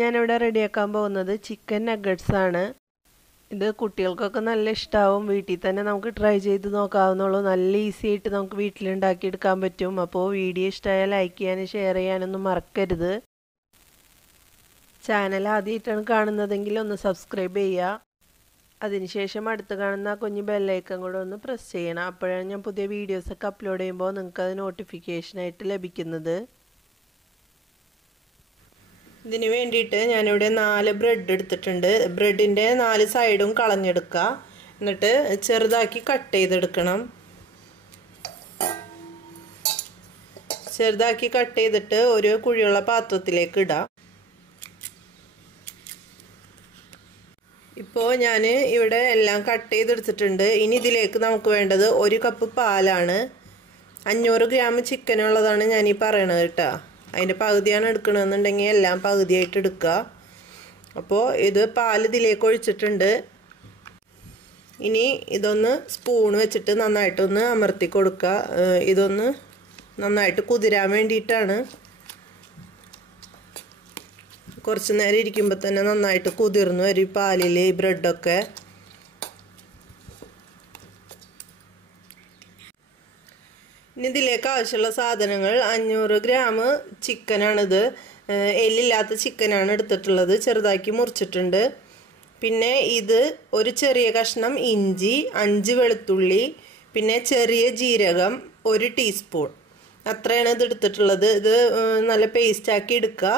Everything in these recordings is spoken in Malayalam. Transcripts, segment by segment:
ഞാനിവിടെ റെഡിയാക്കാൻ പോകുന്നത് ചിക്കൻ നഗറ്റ്സ് ആണ്. ഇത് കുട്ടികൾക്കൊക്കെ നല്ല ഇഷ്ടമാവും. വീട്ടിൽ തന്നെ നമുക്ക് ട്രൈ ചെയ്ത് നോക്കാവുന്നുള്ളൂ. നല്ല ഈസി ആയിട്ട് നമുക്ക് വീട്ടിലുണ്ടാക്കിയെടുക്കാൻ പറ്റും. അപ്പോൾ വീഡിയോ ഇഷ്ടമായാൽ ലൈക്ക് ചെയ്യാനും ഷെയർ ചെയ്യാനൊന്നും മറക്കരുത്. ചാനൽ ആദ്യമായിട്ടാണ് കാണുന്നതെങ്കിൽ ഒന്ന് സബ്സ്ക്രൈബ് ചെയ്യുക. അതിനുശേഷം അടുത്ത് കാണുന്ന കുഞ്ഞ് ബെല്ലൈക്കൺ കൂടെ ഒന്ന് പ്രസ് ചെയ്യണം. അപ്പോഴാണ് ഞാൻ പുതിയ വീഡിയോസൊക്കെ അപ്ലോഡ് ചെയ്യുമ്പോൾ നിങ്ങൾക്കത് നോട്ടിഫിക്കേഷനായിട്ട് ലഭിക്കുന്നത്. ഇതിന് വേണ്ടിയിട്ട് ഞാനിവിടെ 4 ബ്രെഡ് എടുത്തിട്ടുണ്ട്. ബ്രെഡിൻ്റെ 4 സൈഡും കളഞ്ഞെടുക്കുക. എന്നിട്ട് ചെറുതാക്കി കട്ട് ചെയ്തെടുക്കണം. ചെറുതാക്കി കട്ട് ചെയ്തിട്ട് ഒരു കുഴിയുള്ള പാത്രത്തിലേക്ക് ഇടാം. ഇപ്പോൾ ഞാൻ ഇവിടെ എല്ലാം കട്ട് ചെയ്തെടുത്തിട്ടുണ്ട്. ഇനി ഇതിലേക്ക് നമുക്ക് വേണ്ടത് 1 കപ്പ് പാലാണ്. 500 ഗ്രാം ചിക്കനുള്ളതാണ് ഞാനീ പറയണത് കേട്ടോ. അതിൻ്റെ പകുതിയാണ് എടുക്കണമെന്നുണ്ടെങ്കിൽ എല്ലാം പകുതിയായിട്ട് എടുക്കുക. അപ്പോൾ ഇത് പാൽ ഇതിലേക്ക് ഒഴിച്ചിട്ടുണ്ട്. ഇനി ഇതൊന്ന് സ്പൂൺ വെച്ചിട്ട് നന്നായിട്ടൊന്ന് അമർത്തി കൊടുക്കുക. ഇതൊന്ന് നന്നായിട്ട് കുതിരാൻ വേണ്ടിയിട്ടാണ്. കുറച്ച് നേരം ഇരിക്കുമ്പോൾ തന്നെ നന്നായിട്ട് കുതിർന്നു വരും ഈ പാലിൽ ഈ ബ്രെഡൊക്കെ. ഇനി ഇതിലേക്ക് ആവശ്യമുള്ള സാധനങ്ങൾ 500 ഗ്രാം ചിക്കനാണിത്. എല്ലില്ലാത്ത ചിക്കനാണ് എടുത്തിട്ടുള്ളത്. ചെറുതാക്കി മുറിച്ചിട്ടുണ്ട്. പിന്നെ ഇത് ഒരു ചെറിയ കഷ്ണം ഇഞ്ചി, 5 വെളുത്തുള്ളി, പിന്നെ ചെറിയ ജീരകം 1 ടീസ്പൂൺ, അത്രയാണ് ഇത് എടുത്തിട്ടുള്ളത്. ഇത് നല്ല പേസ്റ്റാക്കി എടുക്കുക.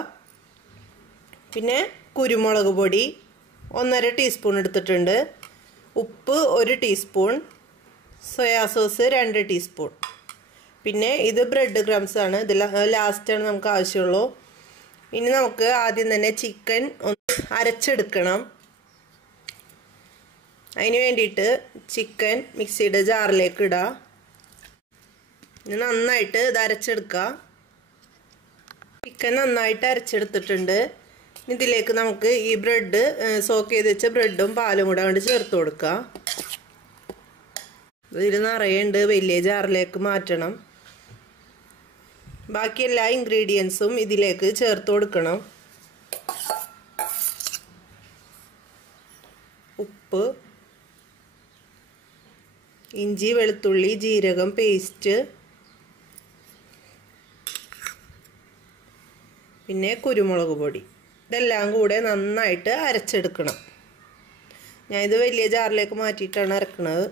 പിന്നെ കുരുമുളക് പൊടി 1.5 ടീസ്പൂൺ എടുത്തിട്ടുണ്ട്. ഉപ്പ് 1 ടീസ്പൂൺ, സോയാ സോസ് 2 ടീസ്പൂൺ. പിന്നെ ഇത് ബ്രെഡ് ക്രംസ് ആണ്. ഇത് ലാസ്റ്റാണ് നമുക്ക് ആവശ്യമുള്ളൂ. ഇനി നമുക്ക് ആദ്യം തന്നെ ചിക്കൻ ഒന്ന് അരച്ചെടുക്കണം. അതിന് വേണ്ടിയിട്ട് ചിക്കൻ മിക്സിയുടെ ജാറിലേക്ക് ഇടുക. ഇനി നന്നായിട്ട് ഇത് അരച്ചെടുക്കുക. ചിക്കൻ നന്നായിട്ട് അരച്ചെടുത്തിട്ടുണ്ട്. ഇതിലേക്ക് നമുക്ക് ഈ ബ്രെഡ് സോക്ക് ചെയ്ത് വെച്ച ബ്രെഡും പാലും കൂടെ കൊണ്ട് ചേർത്ത് കൊടുക്കുക. ഇതിൽ നിറയുണ്ട്. വലിയ ജാറിലേക്ക് മാറ്റണം. ബാക്കി എല്ലാ ഇൻഗ്രീഡിയൻസും ഇതിലേക്ക് ചേർത്ത് കൊടുക്കണം. ഉപ്പ്, ഇഞ്ചി, വെളുത്തുള്ളി, ജീരകം പേസ്റ്റ്, പിന്നെ കുരുമുളക് പൊടി, ഇതെല്ലാം കൂടെ നന്നായിട്ട് അരച്ചെടുക്കണം. ഞാനിത് വലിയ ജാറിലേക്ക് മാറ്റിയിട്ടാണ് അരക്കുന്നത്.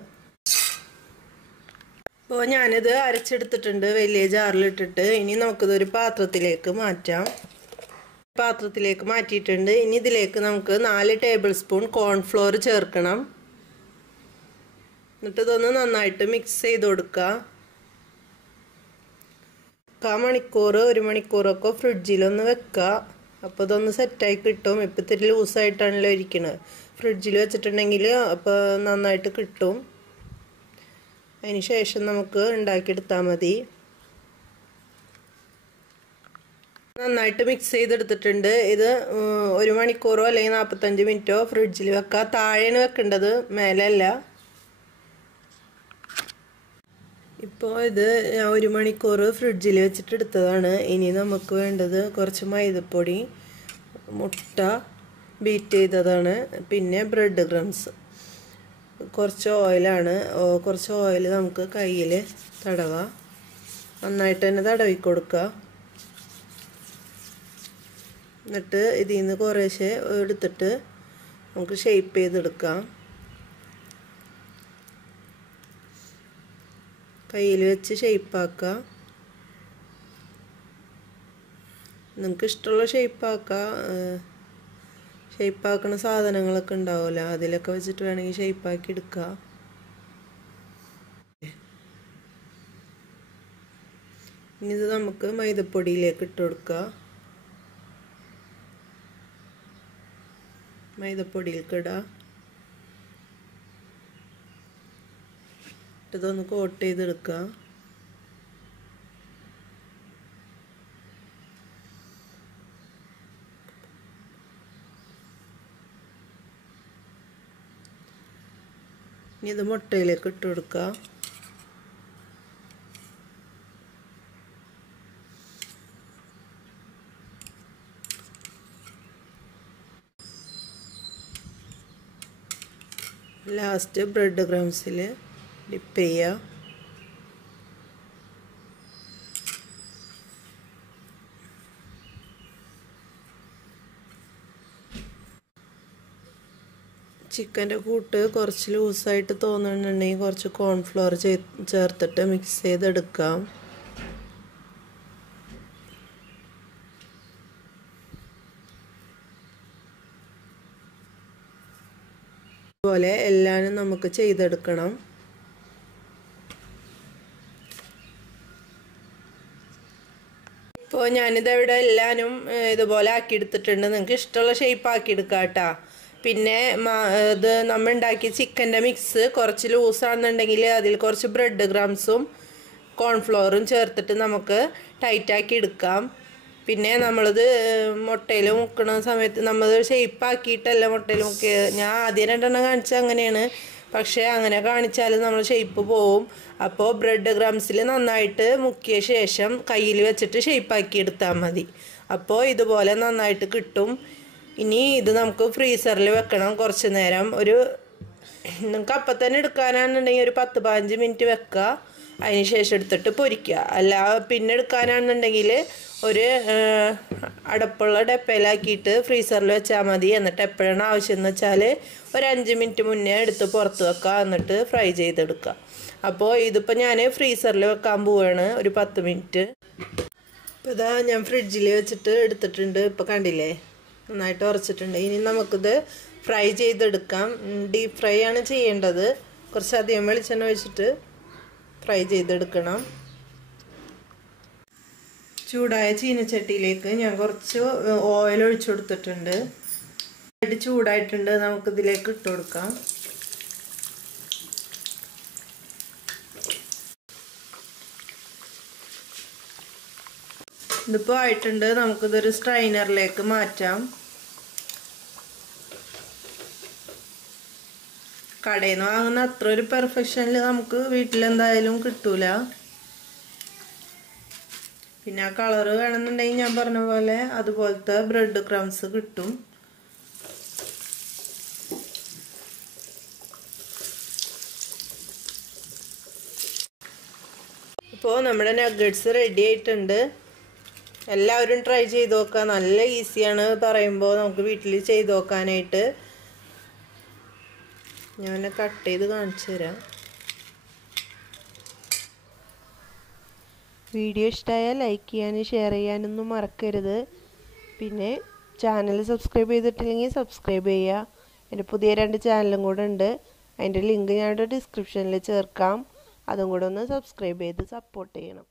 അപ്പോൾ ഞാനിത് അരച്ചെടുത്തിട്ടുണ്ട് വലിയ ജാറിലിട്ടിട്ട്. ഇനി നമുക്കിതൊരു പാത്രത്തിലേക്ക് മാറ്റാം. പാത്രത്തിലേക്ക് മാറ്റിയിട്ടുണ്ട്. ഇനി ഇതിലേക്ക് നമുക്ക് 4 ടേബിൾ സ്പൂൺ കോൺഫ്ലോർ ചേർക്കണം. എന്നിട്ട് ഇതൊന്ന് നന്നായിട്ട് മിക്സ് ചെയ്ത് കൊടുക്കുക. 1 മണിക്കൂർ 1 മണിക്കൂറൊക്കെ ഫ്രിഡ്ജിലൊന്ന് വെക്കുക. അപ്പോൾ ഇതൊന്ന് സെറ്റായി കിട്ടും. ഇപ്പം ഇത്തിരി ലൂസായിട്ടാണല്ലോ ഇരിക്കുന്നത്. ഫ്രിഡ്ജിൽ വെച്ചിട്ടുണ്ടെങ്കിൽ അപ്പോൾ നന്നായിട്ട് കിട്ടും. അതിന് ശേഷം നമുക്ക് ഉണ്ടാക്കിയെടുത്താൽ മതി. നന്നായിട്ട് മിക്സ് ചെയ്തെടുത്തിട്ടുണ്ട്. ഇത് 1 മണിക്കൂറോ അല്ലെങ്കിൽ 45 മിനിറ്റോ ഫ്രിഡ്ജിൽ വെക്കുക. താഴെയാണ് വെക്കേണ്ടത്, മേലല്ല. ഇപ്പോൾ ഇത് ഞാൻ 1 മണിക്കൂർ ഫ്രിഡ്ജിൽ വെച്ചിട്ട് എടുത്തതാണ്. ഇനി നമുക്ക് വേണ്ടത് കുറച്ച് മൈദപ്പൊടി, മുട്ട ബീറ്റ് ചെയ്തതാണ്, പിന്നെ ബ്രെഡ് ക്രംസ്, കുറച്ച് ഓയിലാണ്. കുറച്ച് ഓയിൽ നമുക്ക് കയ്യിൽ തടവാം. നന്നായിട്ട് തന്നെ തടവി കൊടുക്കുക. എന്നിട്ട് ഇതിൽ നിന്ന് കുറേശ്ശെ എടുത്തിട്ട് നമുക്ക് ഷേപ്പ് ചെയ്തെടുക്കാം. കയ്യിൽ വെച്ച് ഷേപ്പാക്കുക. നിങ്ങൾക്ക് ഇഷ്ടമുള്ള ഷേപ്പാക്കുക. ഷേപ്പാക്കുന്ന സാധനങ്ങളൊക്കെ ഉണ്ടാവുമല്ലോ, അതിലൊക്കെ വെച്ചിട്ട് വേണമെങ്കിൽ ഷേപ്പാക്കി എടുക്കുക. ഇനി ഇത് നമുക്ക് മൈദപ്പൊടിയിലേക്ക് ഇട്ട് കൊടുക്കുക. മൈദപ്പൊടിയിലേക്ക് ഇടുക. ഇതൊന്ന് കോട്ട് ചെയ്തെടുക്കുക. ഇനി ഇത് മുട്ടയിലേക്ക് ഇട്ട് കൊടുക്കുക. ലാസ്റ്റ് ബ്രെഡ് ക്രംസിൽ ഡിപ്പ് ചെയ്യുക. ചിക്കൻ്റെ കൂട്ട് കുറച്ച് ലൂസായിട്ട് തോന്നുന്നുണ്ടെങ്കിൽ കുറച്ച് കോൺഫ്ലവർ ചേർത്തിട്ട് മിക്സ് ചെയ്തെടുക്കാം. അതുപോലെ എല്ലാനും നമുക്ക് ചെയ്തെടുക്കണം. ഇപ്പോൾ ഞാനിതവിടെ എല്ലാനും ഇതുപോലെ ആക്കിയെടുത്തിട്ടുണ്ട്. നിങ്ങൾക്ക് ഇഷ്ടമുള്ള ഷേപ്പ് ആക്കിയെടുക്കാം കേട്ടോ. പിന്നെ ഇത് നമ്മൾ ഉണ്ടാക്കിയ ചിക്കൻ്റെ മിക്സ് കുറച്ച് ലൂസാണെന്നുണ്ടെങ്കിൽ അതിൽ കുറച്ച് ബ്രെഡ് ക്രംസും കോൺഫ്ലവറും ചേർത്തിട്ട് നമുക്ക് ടൈറ്റാക്കി എടുക്കാം. പിന്നെ നമ്മളിത് മുട്ടയിൽ മുക്കണ സമയത്ത് നമ്മൾ ഷേപ്പ് ആക്കിയിട്ടല്ല മുട്ടയിൽ മുക്കിയത്. ഞാൻ ആദ്യം 2 എണ്ണം കാണിച്ചത് അങ്ങനെയാണ്. പക്ഷേ അങ്ങനെ കാണിച്ചാൽ നമ്മൾ ഷേപ്പ് പോവും. അപ്പോൾ ബ്രെഡ് ക്രംസിൽ നന്നായിട്ട് മുക്കിയ ശേഷം കയ്യിൽ വെച്ചിട്ട് ഷേപ്പാക്കി എടുത്താൽ മതി. അപ്പോൾ ഇതുപോലെ നന്നായിട്ട് കിട്ടും. ഇനി ഇത് നമുക്ക് ഫ്രീസറിൽ വെക്കണം കുറച്ച് നേരം. നിങ്ങൾക്ക് അപ്പം തന്നെ എടുക്കാനാണെന്നുണ്ടെങ്കിൽ ഒരു 10-15 മിനിറ്റ് വെക്കുക. അതിന് ശേഷം എടുത്തിട്ട് പൊരിക്കുക. അല്ല പിന്നെ എടുക്കാനാണെന്നുണ്ടെങ്കിൽ ഒരു അടപ്പുള്ള ഡപ്പയിലാക്കിയിട്ട് ഫ്രീസറിൽ വെച്ചാൽ മതി. എന്നിട്ട് എപ്പോഴാണ് ആവശ്യമെന്ന് വെച്ചാൽ ഒരു 5 മിനിറ്റ് മുന്നേ എടുത്ത് പുറത്ത് വെക്കുക. എന്നിട്ട് ഫ്രൈ ചെയ്തെടുക്കുക. അപ്പോൾ ഇതിപ്പോൾ ഞാൻ ഫ്രീസറിൽ വെക്കാൻ പോവുകയാണ് ഒരു 10 മിനിറ്റ്. ഇപ്പോൾ ഇതാ ഞാൻ ഫ്രിഡ്ജിൽ വെച്ചിട്ട് എടുത്തിട്ടുണ്ട്. ഇപ്പോൾ കണ്ടില്ലേ, നന്നായിട്ട് ഉറച്ചിട്ടുണ്ട്. ഇനി നമുക്കിത് ഫ്രൈ ചെയ്തെടുക്കാം. ഡീപ്പ് ഫ്രൈ ആണ് ചെയ്യേണ്ടത്. കുറച്ചധികം വെളിച്ചെണ്ണ ഒഴിച്ചിട്ട് ഫ്രൈ ചെയ്തെടുക്കണം. ചൂടായ ചീനച്ചട്ടിയിലേക്ക് ഞാൻ കുറച്ച് ഓയിൽ ഒഴിച്ചു കൊടുത്തിട്ടുണ്ട്. ചൂടായിട്ടുണ്ട്. നമുക്കിതിലേക്ക് ഇട്ട് കൊടുക്കാം. ഇതിപ്പോൾ ആയിട്ടുണ്ട്. നമുക്കിതൊരു സ്ട്രൈനറിലേക്ക് മാറ്റാം. കടയിൽ നിന്ന് വാങ്ങുന്ന അത്ര ഒരു പെർഫെക്ഷനിൽ നമുക്ക് വീട്ടിലെന്തായാലും കിട്ടൂല. പിന്നെ ആ കളറ് വേണമെന്നുണ്ടെങ്കിൽ ഞാൻ പറഞ്ഞ പോലെ അതുപോലത്തെ ബ്രെഡ് ക്രംസ് കിട്ടും. ഇപ്പോൾ നമ്മുടെ നഗറ്റ്സ് റെഡി ആയിട്ടുണ്ട്. എല്ലാവരും ട്രൈ ചെയ്ത് നോക്കുക. നല്ല ഈസിയാണ് പറയുമ്പോൾ നമുക്ക് വീട്ടിൽ ചെയ്ത് നോക്കാനായിട്ട്. ഞാൻ കട്ട് ചെയ്ത് കാണിച്ചു തരാം. വീഡിയോ ഇഷ്ടമായാൽ ലൈക്ക് ചെയ്യാനും ഷെയർ ചെയ്യാനൊന്നും മറക്കരുത്. പിന്നെ ചാനൽ സബ്സ്ക്രൈബ് ചെയ്തിട്ടില്ലെങ്കിൽ സബ്സ്ക്രൈബ് ചെയ്യുക. എൻ്റെ പുതിയ 2 ചാനലും കൂടെ ഉണ്ട്. അതിൻ്റെ ലിങ്ക് ഞാനിവിടെ ഡിസ്ക്രിപ്ഷനിൽ ചേർക്കാം. അതും കൂടെ ഒന്ന് സബ്സ്ക്രൈബ് ചെയ്ത് സപ്പോർട്ട് ചെയ്യണം.